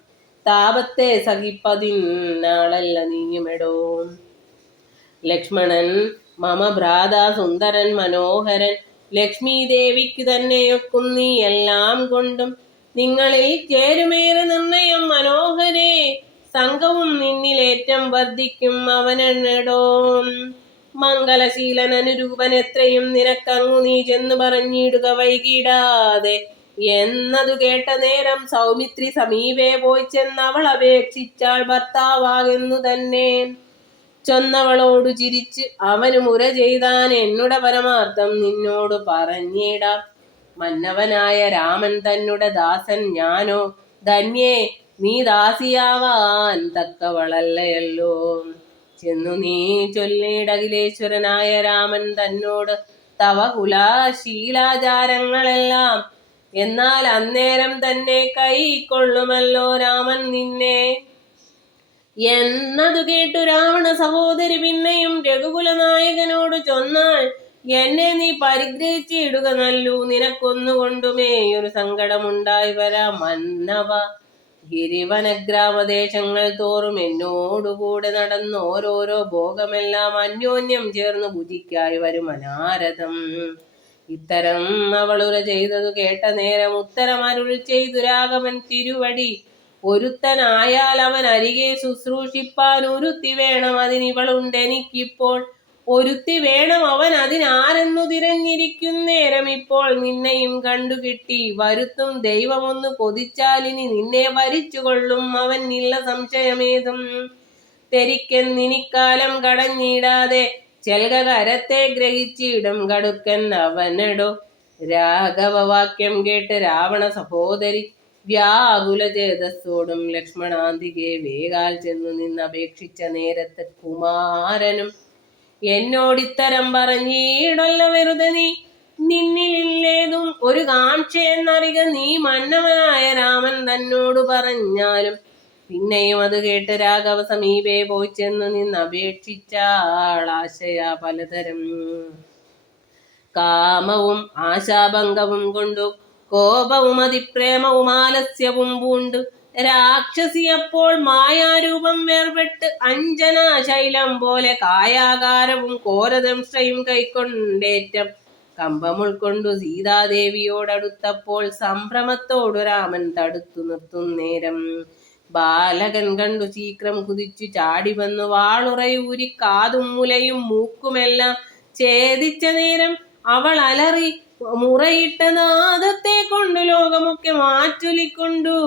താപത്തെ സഹിപ്പതിനാളല്ല നീയുമെടോ. ലക്ഷ്മണൻ മമ ഭ്രാതാ സുന്ദരൻ മനോഹരൻ ലക്ഷ്മി ദേവിക്ക് തന്നെയൊക്കും നീ എല്ലാം കൊണ്ടും. നിങ്ങളിൽ ചേരുമേറെ നിർണയം മനോഹരേ സംഘവും നിന്നിലേറ്റം വർദ്ധിക്കും അവനെടോ. മംഗലശീലൻ അനുരൂപൻ എത്രയും നിനക്കങ്ങു നീ ചെന്നു പറഞ്ഞിടുക വൈകിടാതെ. എന്നതു കേട്ട നേരം സൗമിത്രി സമീപേ പോയി ചെന്നവൾ അപേക്ഷിച്ചാൾ ഭർത്താവാകെന്നു തന്നെ. ചൊന്നവളോടു ചിരിച്ച് അവന് മുര ചെയ്താൻ എന്നുടെ പരമാർത്ഥം നിന്നോട് പറഞ്ഞിടാം. മന്നവനായ രാമൻ തന്നുടെ ദാസൻ ഞാനോ. ധന്യേ നീ ദാസിയാവാൻ തക്കവളല്ലയല്ലോ. ചെന്നു നീ ചൊല്ലിടകിലേശ്വരനായ രാമൻ തന്നോട് തവ കുലശീലാചാരങ്ങളെല്ലാം. എന്നാൽ അന്നേരം തന്നെ കൈക്കൊള്ളുമല്ലോ രാമൻ നിന്നെ. എന്നതു കേട്ടു രാവണ സഹോദരി പിന്നെയും രഘുകുലനായകനോട് ചൊന്നാൾ. എന്നെ നീ പരിഗ്രഹിച്ചിടുക നല്ലു. നിനക്കൊന്നുകൊണ്ടുമേ ഒരു സങ്കടമുണ്ടായി വരാം മന്നവ. ഗിരിവനഗ്രാമദേശങ്ങൾ തോറും എന്നോടുകൂടെ നടന്ന് ഓരോരോ ഭോഗമെല്ലാം അന്യോന്യം ചേർന്ന് ഭുജിക്കായി വരും അനാരതം. ഇത്തരം അവളുര ചെയ്തതു കേട്ട നേരം ഉത്തരം അരുൾ ചെയ്തു രാഘവൻ തിരുവടി ഒരുത്തനായാൽ അവൻ അരികെ ശുശ്രൂഷിപ്പാൻ ഒരുത്തി വേണം, അതിനിവളുണ്ടെനിക്കിപ്പോൾ. ഒരുത്തി വേണം, അവൻ അതിനാരെന്നു തിരഞ്ഞിരിക്കുന്നേരം ഇപ്പോൾ നിന്നെയും കണ്ടുകിട്ടി. വരുത്തും ദൈവമൊന്ന് കൊതിച്ചാലിനി നിന്നെ ഭരിച്ചുകൊള്ളും അവൻ, ഇല്ല സംശയമേതും. തെരിക്കെന്നിനിക്കാലം കടഞ്ഞിടാതെ ചെൽക കരത്തെ ഗ്രഹിച്ചിടും കടുക്കൻ അവനടോ. രാഘവവാക്യം കേട്ട് രാവണ സഹോദരി വ്യാകുല ചേതസ്സോടും ലക്ഷ്മണാന്തികെ വേഗാൽ ചെന്നു നിന്നപേക്ഷിച്ച നേരത്ത് കുമാരനും എന്നോടിത്തരം പറഞ്ഞിടല്ല വെറുതെ നീ. നിന്നിലില്ലേതും ഒരു കാംക്ഷയെന്നറിക നീ, മന്നവനായ രാമൻ തന്നോട് പറഞ്ഞാലും. പിന്നെയും അത് കേട്ട് രാഘവ സമീപേ പോയി ചെന്ന് നിന്നപേക്ഷിച്ചാളാശയ പലതരം. കാമവും ആശാഭംഗവും കൊണ്ടു കോപവും അതിപ്രേമവും ആലസ്യവും പൂണ്ടു രാക്ഷസി അപ്പോൾ മായാരൂപം വേർപെട്ട് അഞ്ജനാശൈലം പോലെ കായാകാരവും കോരദംഷ്ടയും കൈക്കൊണ്ടേറ്റം കമ്പം ഉൾക്കൊണ്ടു സീതാദേവിയോടടുത്തപ്പോൾ സംഭ്രമത്തോടു രാമൻ തടുത്തു നിർത്തുന്നേരം ബാലകൻ കണ്ടു ശീഘ്രം കുതിച്ചു ചാടി വന്നു വാളുറയൂരി കാതും മുലയും മൂക്കുമെല്ലാം ഛേദിച്ച നേരം അവൾ അലറി മുറയിട്ട നാദത്തെ കൊണ്ടു ലോകമൊക്കെ മാറ്റൊലിക്കൊണ്ടു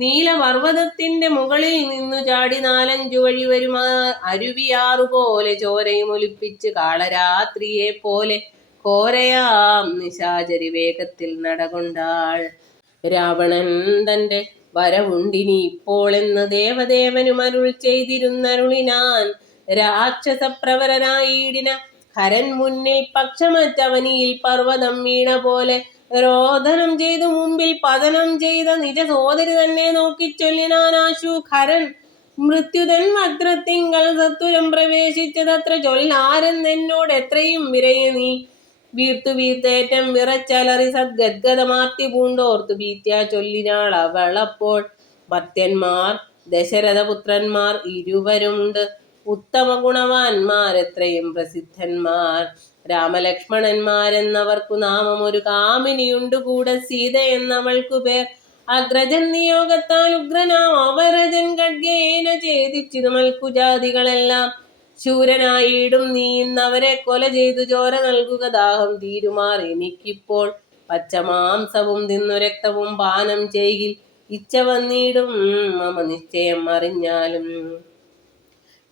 നീലപർവ്വതത്തിന്റെ മുകളിൽ നിന്നു ചാടി 4-5 വഴി വരും അരുവിയാറുപോലെ ചോരയും ഒലിപ്പിച്ച് കാളരാത്രിയെ പോലെ കോരയാം നിശാചരി വേഗത്തിൽ നടകൊണ്ടാൾ. രാവണൻ തന്റെ വരവുണ്ടിനി ഇപ്പോൾ എന്ന് ദേവദേവനും അരുൾ ചെയ്തിരുന്നരുളിനാൻ. രാക്ഷസപ്രവരനായിടിന ഹരൻ മുന്നിൽ പക്ഷമറ്റവനിയിൽ പർവ്വതം വീണ പോലെ രോദനം ചെയ്തു മുമ്പിൽ പതനം ചെയ്ത നിജ സോദരി തന്നെ നോക്കിച്ചൊല്ലിനാനാശു ഖരൻ. മൃത്യുതൻ വക്രത്തിങ്കൾ സത്വരം പ്രവേശിച്ചതത്ര ചൊല്ലാരെന്നോട് എത്രയും വിരയ നീ. വീർത്തു വീർത്തേറ്റം വിറച്ചലറി സദ്ഗദ്ഗതമാർത്തി പൂണ്ടോർത്തു ഭീത്യാ ചൊല്ലിനാൾ അവളപ്പോൾ. ഭക്തന്മാർ ദശരഥപുത്രന്മാർ ഇരുവരുണ്ട്, ഉത്തമ ഗുണവാന്മാരെത്രയും പ്രസിദ്ധന്മാർ. രാമലക്ഷ്മണന്മാരെന്നവർക്കു നാമം ഒരു കാമിനിയുണ്ടു കൂടെ സീത എന്നവൾക്കു പേർ. അഗ്രജൻ നിയോഗത്താൽ ഉഗ്രനാം അവരജൻ ഖഡ്ഗേന ഛേദിച്ചിതു മൽക്കുജാതികളെല്ലാം. ശൂരനായിടും നീ ഇന്നവരെ കൊല ചെയ്തു ചോര നൽകുക ദാഹം തീരുമാർ എനിക്കിപ്പോൾ. പച്ചമാംസവും തിന്നു രക്തവും പാനം ചെയ്യിൽ ഇച്ഛ വന്നിടും മമ നിശ്ചയം അറിഞ്ഞാലും.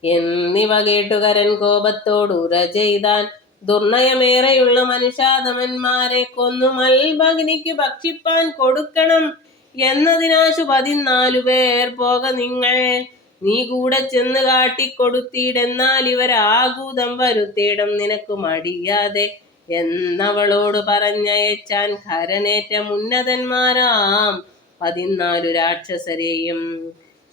എന്നിവ കേട്ടുകരൻ കോപത്തോടുര ചെയ്താൻ. ദുർനയമേറെയുള്ള മനുഷ്യാധമന്മാരെ കൊന്നു മൽഭഗ്നിക്ക് ഭക്ഷിപ്പാൻ കൊടുക്കണം എന്നതിനാശു 14 പേർ പോക നിങ്ങൾ. നീ കൂടെ ചെന്ന് കാട്ടിക്കൊടുത്തിടെന്നാൽ ഇവരാകൂതം വരുത്തിയിടം നിനക്ക് മടിയാതെ എന്നവളോട് പറഞ്ഞയച്ചാൻ. ഖരനേറ്റം ഉന്നതന്മാരാം 14 രാക്ഷസരെയും.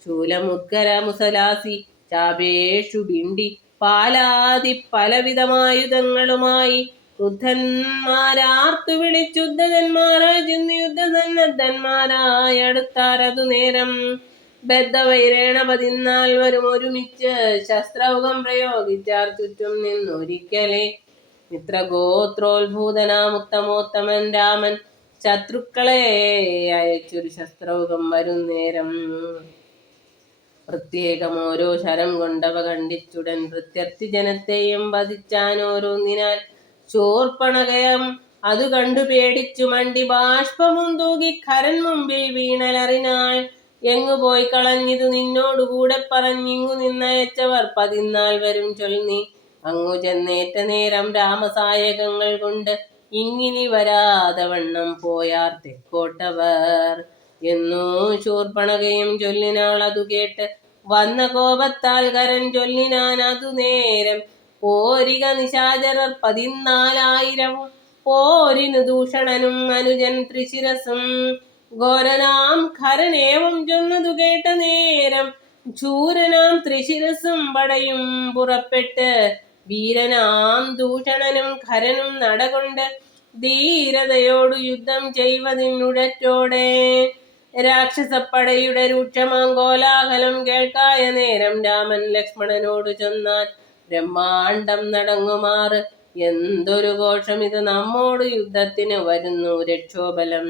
ശൂലമുദ്ഗര മുസലാസി ചാപേഷു ബിണ്ടി പാലാതി പലവിധമായുധങ്ങളുമായി ക്രുദ്ധന്മാരാർത്തു വിളിച്ചുദ്ധന്മാരായി ചെന്ന് യുദ്ധസന്നദ്ധന്മാരായി അടുത്താരതു നേരം. ബദ്ധവൈരേണ 14 വരും ഒരുമിച്ച് ശസ്ത്രൗകം പ്രയോഗിച്ചാർ ചുറ്റും നിന്നൊരിക്കലേ. മിത്രഗോത്രോത്ഭൂതനാമുത്തമോത്തമൻ രാമൻ ശത്രുക്കളെ അയച്ചൊരു ശസ്ത്രൗകം വരും നേരം. പ്രത്യേകം ഓരോ ശരം കൊണ്ടവ ഖണ്ഡിച്ചുടൻ പ്രത്യർത്ഥി ജനത്തെയും വധിച്ചാൻ ഓരോന്നിനാൽ. ശൂർപ്പണഖയം അതു കണ്ടു പേടിച്ചു മണ്ടി ബാഷ്പവും തൂകി ഖരൻ മുമ്പിൽ വീണലറിനാൾ. എങ്ങു പോയി കളഞ്ഞിതു നിന്നോടുകൂടെ പറഞ്ഞിങ്ങു നിന്നയച്ചവർ 14 വരും ചൊൽനീ. അങ്ങു ചെന്നേറ്റ നേരം രാമസായകങ്ങൾ കൊണ്ട് ഇങ്ങിനി വരാതെ വണ്ണം പോയാർ തെക്കോട്ടവർ എന്നൂ ശൂർപ്പണഖയും ചൊല്ലിനാൾ. അതു കേട്ട് വന്ന കോപത്താൽ ഖരൻ ചൊല്ലിനാൻ അതു നേരം. പോരിക നിശാചരർ 14,000 പോരിനു ദൂഷണനും അനുജൻ ത്രിശിരസും. ഘോരനാം ഖരനേവം ചൊന്നതു കേട്ട നേരം ശൂരനാം ത്രിശിരസും പടയും പുറപ്പെട്ട് വീരനാം ദൂഷണനും ഖരനും നടകൊണ്ട് ധീരതയോടു യുദ്ധം ചെയ്വതിനുടറ്റോടെ. രാക്ഷസപ്പടയുടെ രൂക്ഷമാം കോലാഹലം കേൾക്കായ നേരം രാമൻ ലക്ഷ്മണനോട് ചൊന്നാൻ. ബ്രഹ്മാണ്ടം നടങ്ങുമാറ് എന്തൊരു ഘോഷം ഇത്, നമ്മോട് യുദ്ധത്തിന് വരുന്നു രക്ഷോബലം.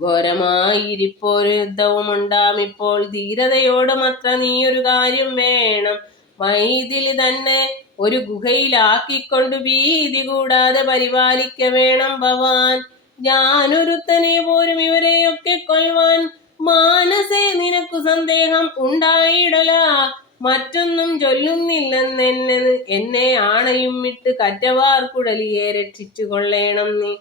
ഘോരമായിരിപ്പോരു യുദ്ധവും ഉണ്ടാമിപ്പോൾ. ധീരതയോടുമത്ര നീയൊരു കാര്യം വേണം. മൈഥിലി തന്നെ ഒരു ഗുഹയിലാക്കിക്കൊണ്ട് ഭീതി കൂടാതെ പരിപാലിക്ക വേണം ഭവാൻ. ഞാനൊരുത്തനെ പോരും ഇവരെയൊക്കെ കൊൽവാൻ. മാനസേ നിനക്കു സന്ദേഹം ഉണ്ടായിടല. മറ്റൊന്നും ചൊല്ലുന്നില്ലെന്ന് എന്നെ ആണയും വിട്ട് കറ്റവാർ കുഴലിയെ രക്ഷിച്ചു കൊള്ളേണം നീ.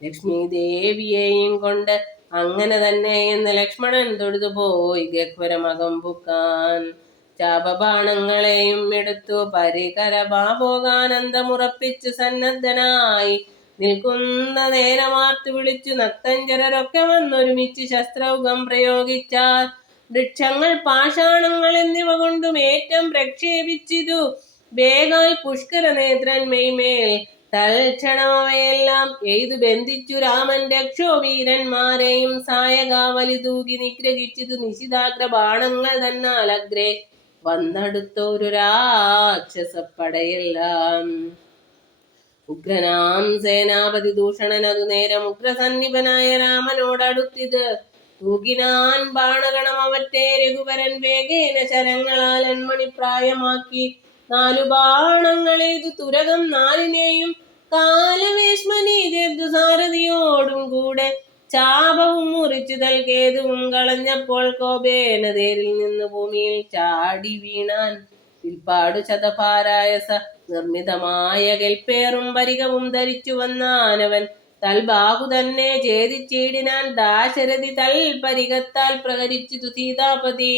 ലക്ഷ്മി ദേവിയെയും കൊണ്ട് അങ്ങനെ തന്നെ എന്ന് ലക്ഷ്മണൻ തൊഴുതു പോയി ഗഹ്വരമകം പുക്കാൻ. ചാപബാണങ്ങളെയും എടുത്തു പരികരമാ പോകാനന്ദമുറപ്പിച്ചു സന്നദ്ധനായി നിൽക്കുന്ന നേരമാർത്തു വിളിച്ചു നക്തഞ്ചരരൊക്കെ വന്നൊരുമിച്ച് ശസ്ത്രൗകം പ്രയോഗിച്ചാൽ. വൃക്ഷങ്ങൾ പാഷാണങ്ങൾ എന്നിവ കൊണ്ടും ഏറ്റം പ്രക്ഷേപിച്ചിതു വേഗാൽ പുഷ്കര നേത്രൻ മെയ്മേൽ. തൽക്ഷണമവയെല്ലാം എയ്തു ബന്ധിച്ചു രാമൻ രക്ഷോവീരന്മാരെയും സായകാവലി തൂകി നിഗ്രഹിച്ചിതു നിശിതാഗ്ര ബാണങ്ങൾ തന്നാൽ അഗ്രേ വന്നടുത്തൊരു രാക്ഷസപ്പടയെല്ലാം. ഉഗ്രനാം സേനാപതി ദൂഷണൻ അതു നേരം ഉഗ്രസന്നിപനായ രാമനോടടുത്തിത് തൂകിനാൻ ബാണഗണം അവറ്റെ രഘുവരൻ വേഗേന ശരങ്ങളാൽ അന്മണിപ്രായമാക്കി. 4 ബാണങ്ങളെയ്തു തുരകം 4നെയും കാലവേശ്മനി ചേർത്തു സാരഥിയോടും കൂടെ ചാപവും മുറിച്ചു തൽകേതുവും കളഞ്ഞപ്പോൾ കോപേന തേരിൽ നിന്ന് ഭൂമിയിൽ ചാടി വീണാൻ. പിൽപ്പാടു ശതഭാരായസ നിർമ്മിതമായ കെൽപ്പേറും പരികവും ധരിച്ചു വന്നാനവൻ തൽബാഹു തന്നെ ഛേദിച്ചിടിനാൻ. ദാശരഥി തൽപരികത്താൽ പ്രഹരിച്ചിതു സീതാപതി.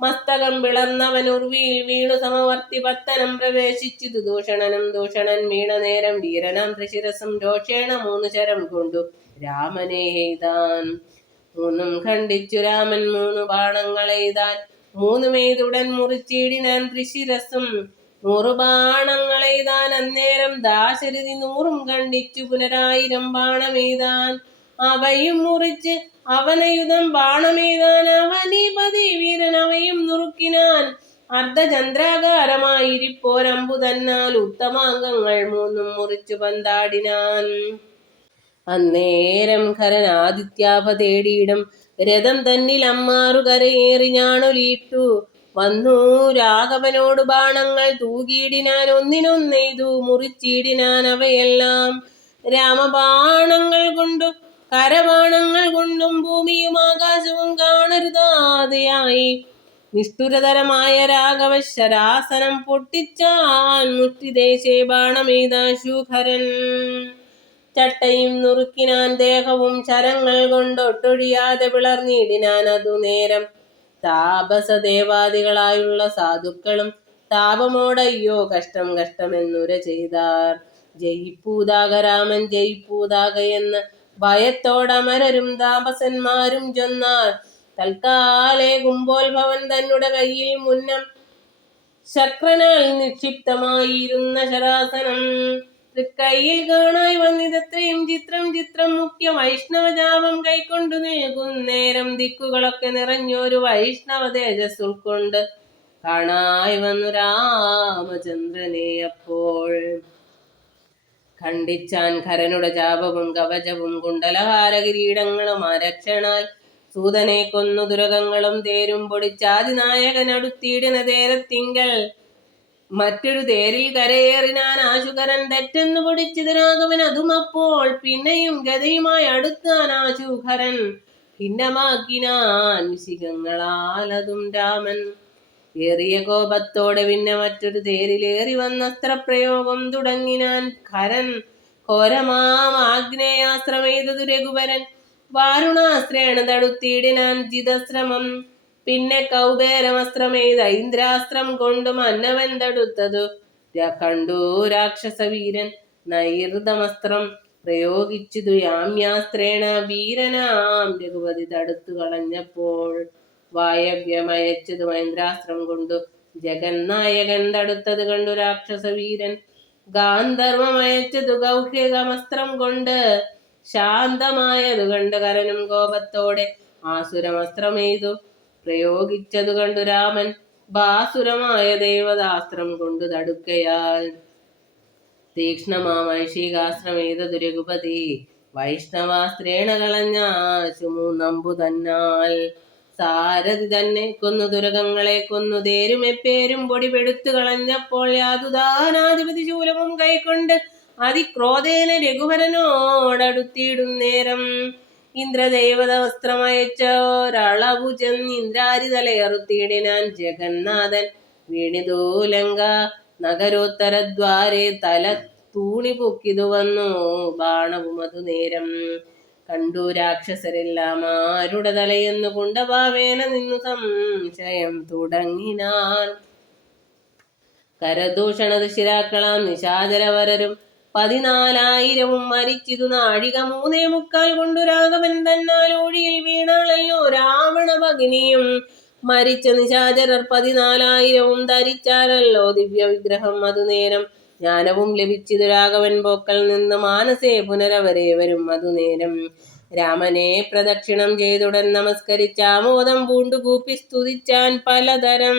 മസ്തകം പിളർന്നവൻ ഉർവിയിൽ വീണു സമവർത്തി പത്തനം പ്രവേശിച്ചിതു ദൂഷണനും. ദൂഷണൻ വീണ നേരം വീരനാം ത്രിശിരസും രോഷേണ 3 ശരം കൊണ്ടു രാമനെ എയ്താൻ. 3ഉം ഖണ്ഡിച്ചു രാമൻ 3 ബാണങ്ങളെയ്താൻ. 3മെയ്തുടൻ മുറിച്ചിടിനാൻ ത്രിശിരസും. 100 ബാണങ്ങളെയ്താൻ അന്നേരം ദാശരഥി 100ഉം ഖണ്ഡിച്ചു പുനരായിരം ബാണമെയ്താൻ. അവയും മുറിച്ച് അവനയുധം ബാണമെയ്താൻ. അവനീപതി വീരൻ അവയും നുറുക്കിനാൻ. അർദ്ധചന്ദ്രാകാരമായിരിപ്പോരമ്പു തന്നാൽ ഉത്തമാംഗങ്ങൾ 3ഉം മുറിച്ചു പന്താടിനാൻ. അന്നേരം ഖരൻ ആദിത്യാഭ തേടിയിടും രഥം തന്നിൽ അമ്മാറു കരയേറി ഞാണൊലിയിട്ടു വന്നു രാഘവനോട് ബാണങ്ങൾ തൂകിയിടിനാൻ. ഒന്നിനൊന്നെയ്തു മുറിച്ചിടിനാൻ അവയെല്ലാം. രാമബാണങ്ങൾ കൊണ്ടു കരബാണങ്ങൾ കൊണ്ടും ഭൂമിയും ആകാശവും കാണരുതാതെയായി. നിഷ്ഠുരതരമായ രാഘവ ശരാസനം പൊട്ടിച്ചാൻ മുഷ്ടിദേശേ ബാണമെയ്താശു ഖരൻ. ചട്ടയും നുറുക്കിനാൻ ദേഹവും ശരങ്ങൾ കൊണ്ടൊട്ടൊഴിയാതെ പിളർന്നിടിനാൻ. അതു നേരം താപസദേവാദികളായുള്ള സാധുക്കളും താപമോടയ്യോ കഷ്ടം കഷ്ടമെന്നുര ചെയ്താർ. ജയിപ്പൂതാക രാമൻ ജയിപ്പൂതാക എന്ന് ഭയത്തോടമരരും താപസന്മാരും ചൊന്നാർ. തൽക്കാലേ കുംഭോത്ഭവൻ തന്നുടെ കയ്യിൽ മുന്നം ശക്രനാൽ നിക്ഷിപ്തമായിരുന്ന ശരാസനം തൃക്കൈയിൽ കാണായി വന്നിതത്രയും ചിത്രം ചിത്രം മുഖ്യ വൈഷ്ണവജാപം കൈക്കൊണ്ടു നിൽക്കുന്നേരം ദിക്കുകളൊക്കെ നിറഞ്ഞൊരു വൈഷ്ണവ തേജസ് ഉൾക്കൊണ്ട് കാണായി വന്നു രാമചന്ദ്രനെ. അപ്പോൾ ഖണ്ഡിച്ചാൻ ഖരനുടെ ജാപവും കവചവും കുണ്ടലഹാര കിരീടങ്ങളും ആരക്ഷണാൽ സൂതനെ കൊന്നു ദുരകങ്ങളും തേരും പൊടിച്ചാതിനായകൻ അടുത്തിടിന തേരത്തിങ്കൽ മറ്റൊരു തേരിൽ കരയേറിനാൻ ആശുകരൻ തെറ്റെന്നു പൊടിച്ചത് രാഘവൻ. അതുമപ്പോൾ പിന്നെയും ഗതയുമായി അടുത്താൻ ആശുഖരൻ ഭിന്നമാക്കിനാൻ വിശിഖങ്ങളാൽ അതും രാമൻ. ഏറിയ കോപത്തോടെ പിന്നെ മറ്റൊരു തേരിലേറി വന്നസ്ത്രപ്രയോഗം തുടങ്ങിനാൻ ഖരൻ. ഘോരമാം ആഗ്നേയാസ്ത്രമെയ്തതു രഘുവരൻ വാരുണാസ്ത്രേണ തടുത്തിടിനാൻ ജിതശ്രമം. പിന്നെ കൗബേരമസ്ത്രമെയ്ത ഇന്ദ്രാസ്ത്രം കൊണ്ടു മന്നവൻ തടുത്തതു കണ്ടു രാക്ഷസവീരൻ. നൈർദമസ്ത്രം പ്രയോഗിച്ചതു യാമ്യാസ്ത്രേണ വീരനാം രഘുപതി തടുത്തു കളഞ്ഞപ്പോൾ. വായവ്യമയച്ചതു മൈന്ദ്രാസ്ത്രം കൊണ്ടു ജഗന്നായകൻ തടുത്തത് കണ്ടു രാക്ഷസവീരൻ. ഗാന്ധർവമയച്ചതു ഗൗഹ്യകമസ്ത്രം കൊണ്ട് ശാന്തമായതു കണ്ട് കരനും കോപത്തോടെ ആസുരമസ്ത്രമെയ്തു പ്രയോഗിച്ചതു കണ്ടു രാമൻ. ബാസുരമായ ദേവതാസ്ത്രം കൊണ്ടു തടുക്കയാൽ തീക്ഷ്ണമാമൈഷികാസ്ത്രമെയ്തതു രഘുപതി. വൈഷ്ണവാസ്ത്രേണ കളഞ്ഞാശു മൂന്നമ്പു തന്നാൽ. സാരഥി തന്നെ കൊന്നു തുരകങ്ങളെ കൊന്നു തേരുമെപ്പേരും പൊടിപെടുത്തു കളഞ്ഞപ്പോൾ യാതുദാനാധിപതി ശൂലവും കൈക്കൊണ്ട് അതിക്രോധേന രഘുവരനോടടുത്തിയിടും നേരം ഇന്ദ്രദേവത വസ്ത്രമയച്ചോരളവു ചെന്നിന്ദ്രാരി തലയറുത്തിയിടിനാൻ. ജഗന്നാഥൻ വീണിതു ലങ്ക നഗരോത്തരദ്വാരെ തല തൂണി പൊക്കിതു വന്നു ബാണവും അതു നേരം. കണ്ടു രാക്ഷസരെല്ലാം ആരുടെ തലയെന്നു കുണ്ടഭാവേന നിന്നു സംശയം തുടങ്ങിനാൻ. കരദൂഷണദുശിരാക്കളാം നിശാചരവരരും 14,000 മരിച്ചിതു നാഴിക 3:45 കൊണ്ടു. രാഘവൻ തന്നാൽ ഊഴിയിൽ വീണാളല്ലോ രാവണ ഭഗിനിയും. മരിച്ച നിശാചരർ 14,000 ധരിച്ചാരല്ലോ ദിവ്യ വിഗ്രഹം അതു നേരം. ജ്ഞാനവും ലഭിച്ചിതു രാഘവൻ പോക്കൽ നിന്ന് മാനസേ പുനരവരേവരും അതു നേരം. രാമനെ പ്രദക്ഷിണം ചെയ്തുടൻ നമസ്കരിച്ചാമോദം പൂണ്ടു കൂപ്പി സ്തുതിച്ചാൻ പലതരം.